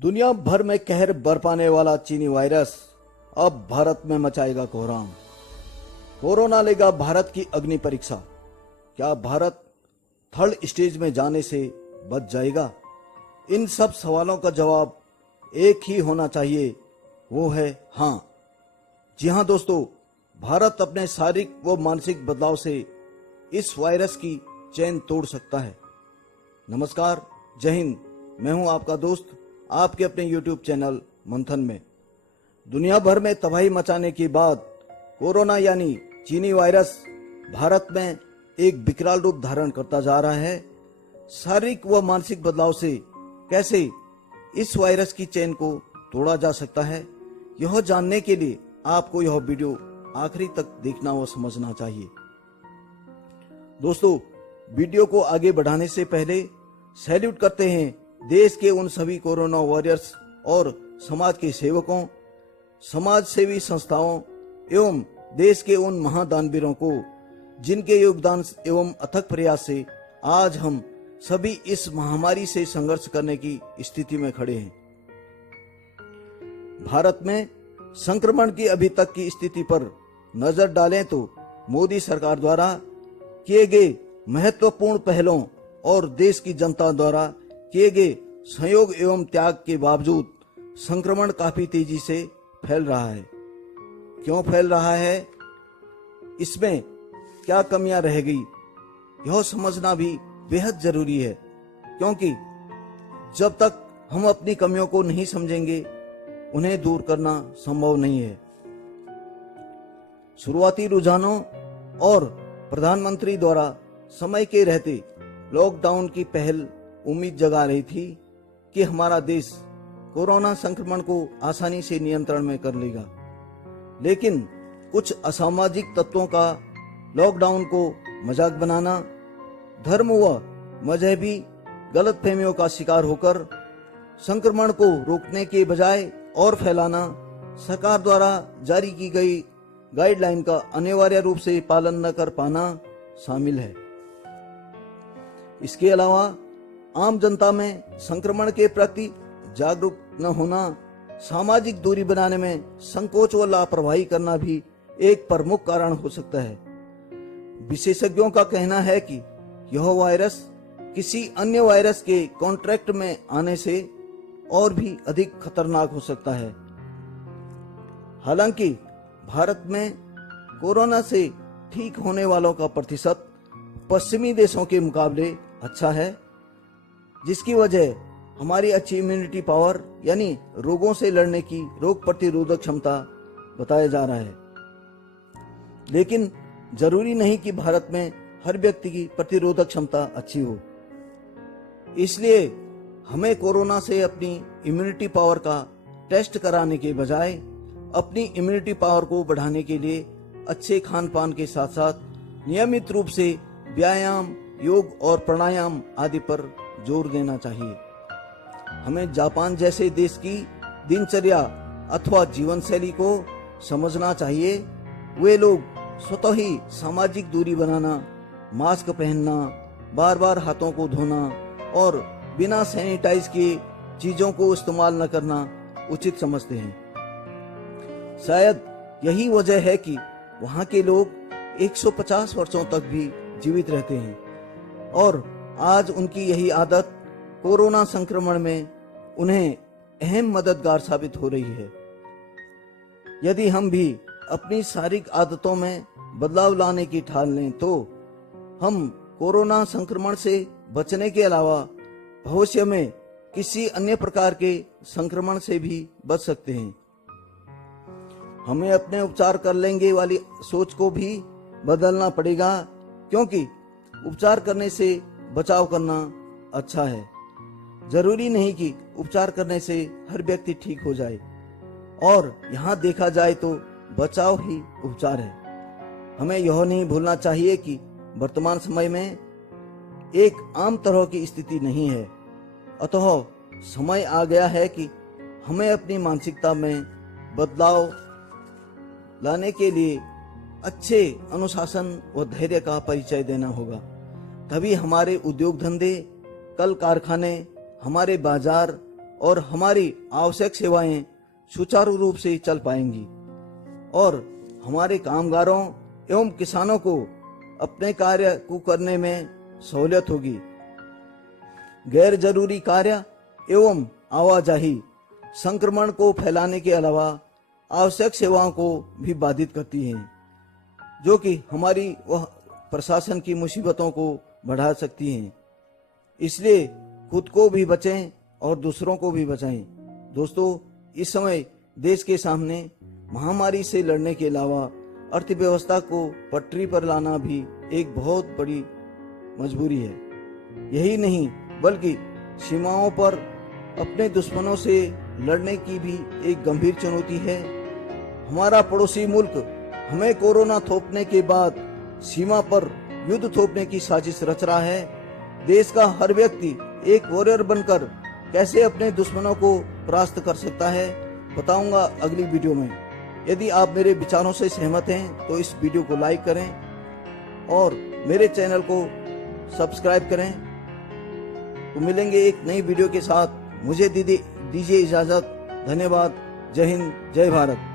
दुनिया भर में कहर बरपाने वाला चीनी वायरस अब भारत में मचाएगा कोहराम। कोरोना लेगा भारत की अग्नि परीक्षा। क्या भारत थर्ड स्टेज में जाने से बच जाएगा? इन सब सवालों का जवाब एक ही होना चाहिए, वो है हाँ। जी हाँ दोस्तों, भारत अपने शारीरिक व मानसिक बदलाव से इस वायरस की चेन तोड़ सकता है। नमस्कार, जय हिंद। मैं हूं आपका दोस्त, आपके अपने YouTube चैनल मंथन में। दुनिया भर में तबाही मचाने के बाद कोरोना यानी चीनी वायरस भारत में एक विकराल रूप धारण करता जा रहा है। शारीरिक व मानसिक बदलाव से कैसे इस वायरस की चेन को तोड़ा जा सकता है, यह जानने के लिए आपको यह वीडियो आखिरी तक देखना व समझना चाहिए। दोस्तों, वीडियो को आगे बढ़ाने से पहले सैल्यूट करते हैं देश के उन सभी कोरोना वॉरियर्स और समाज के सेवकों, समाज सेवी संस्थाओं एवं देश के उन महादानवीरों को जिनके योगदान एवं अथक प्रयास से आज हम सभी इस महामारी से संघर्ष करने की स्थिति में खड़े हैं। भारत में संक्रमण की अभी तक की स्थिति पर नजर डालें तो मोदी सरकार द्वारा किए गए महत्वपूर्ण पहलों और देश की जनता द्वारा किए गए सहयोग एवं त्याग के बावजूद संक्रमण काफी तेजी से फैल रहा है। क्यों फैल रहा है, इसमें क्या कमियां रह गई, यह समझना भी बेहद जरूरी है, क्योंकि जब तक हम अपनी कमियों को नहीं समझेंगे उन्हें दूर करना संभव नहीं है। शुरुआती रुझानों और प्रधानमंत्री द्वारा समय के रहते लॉकडाउन की पहल उम्मीद जगा रही थी कि हमारा देश कोरोना संक्रमण को आसानी से नियंत्रण में कर लेगा, लेकिन कुछ असामाजिक तत्वों का लॉकडाउन को मजाक बनाना, धर्म व मजहबी गलतफहमियों का शिकार होकर संक्रमण को रोकने के बजाय और फैलाना, सरकार द्वारा जारी की गई गाइडलाइन का अनिवार्य रूप से पालन न कर पाना शामिल है। इसके अलावा आम जनता में संक्रमण के प्रति जागरूक न होना, सामाजिक दूरी बनाने में संकोच व लापरवाही करना भी एक प्रमुख कारण हो सकता है। विशेषज्ञों का कहना है कि यह वायरस किसी अन्य वायरस के कॉन्ट्रैक्ट में आने से और भी अधिक खतरनाक हो सकता है। हालांकि भारत में कोरोना से ठीक होने वालों का प्रतिशत पश्चिमी देशों के मुकाबले अच्छा है, जिसकी वजह हमारी अच्छी इम्यूनिटी पावर यानी रोगों से लड़ने की रोग प्रतिरोधक क्षमता बताया जा रहा है। लेकिन जरूरी नहीं कि भारत में हर व्यक्ति की प्रतिरोधक क्षमता अच्छी हो। इसलिए हमें कोरोना से अपनी इम्यूनिटी पावर का टेस्ट कराने के बजाय अपनी इम्यूनिटी पावर को बढ़ाने के लिए अच्छे खान पान के साथ साथ नियमित रूप से व्यायाम, योग और प्राणायाम आदि पर जोर देना चाहिए। हमें जापान जैसे देश की दिनचर्या अथवा जीवन शैली को समझना चाहिए। वे लोग स्वतः ही सामाजिक दूरी बनाना, मास्क पहनना, बार बार हाथों को धोना और बिना सैनिटाइज किए चीजों को इस्तेमाल न करना उचित समझते हैं। शायद यही वजह है कि वहाँ के लोग 150 वर्षों तक भी जीवित रहते हैं और आज उनकी यही आदत कोरोना संक्रमण में उन्हें अहम मददगार साबित हो रही है। यदि हम भी अपनी शारीरिक आदतों में बदलाव लाने की ठान लें तो हम कोरोना संक्रमण से बचने के अलावा भविष्य में किसी अन्य प्रकार के संक्रमण से भी बच सकते हैं। हमें अपने उपचार कर लेंगे वाली सोच को भी बदलना पड़ेगा, क्योंकि उपचार करने से बचाव करना अच्छा है। जरूरी नहीं कि उपचार करने से हर व्यक्ति ठीक हो जाए, और यहाँ देखा जाए तो बचाव ही उपचार है। हमें यह नहीं भूलना चाहिए कि वर्तमान समय में एक आम तरह की स्थिति नहीं है, अतः समय आ गया है कि हमें अपनी मानसिकता में बदलाव लाने के लिए अच्छे अनुशासन व धैर्य का परिचय देना होगा। तभी हमारे उद्योग धंधे, कल कारखाने, हमारे बाजार और हमारी आवश्यक सेवाएं सुचारू रूप से चल पाएंगी और हमारे कामगारों एवं किसानों को अपने कार्य को करने में सहूलियत होगी। गैर जरूरी कार्य एवं आवाजाही संक्रमण को फैलाने के अलावा आवश्यक सेवाओं को भी बाधित करती हैं, जो कि हमारी वह प्रशासन की मुसीबतों को बढ़ा सकती हैं। इसलिए खुद को भी बचें और दूसरों को भी बचाएं। दोस्तों, इस समय देश के सामने महामारी से लड़ने के अलावा अर्थव्यवस्था को पटरी पर लाना भी एक बहुत बड़ी मजबूरी है। यही नहीं बल्कि सीमाओं पर अपने दुश्मनों से लड़ने की भी एक गंभीर चुनौती है। हमारा पड़ोसी मुल्क हमें कोरोना थोपने के बाद सीमा पर युद्ध थोपने की साजिश रच रहा है। देश का हर व्यक्ति एक वॉरियर बनकर कैसे अपने दुश्मनों को परास्त कर सकता है, बताऊंगा अगली वीडियो में। यदि आप मेरे विचारों से सहमत हैं तो इस वीडियो को लाइक करें और मेरे चैनल को सब्सक्राइब करें। तो मिलेंगे एक नई वीडियो के साथ। मुझे दीजिए इजाजत। धन्यवाद। जय हिंद, जय भारत।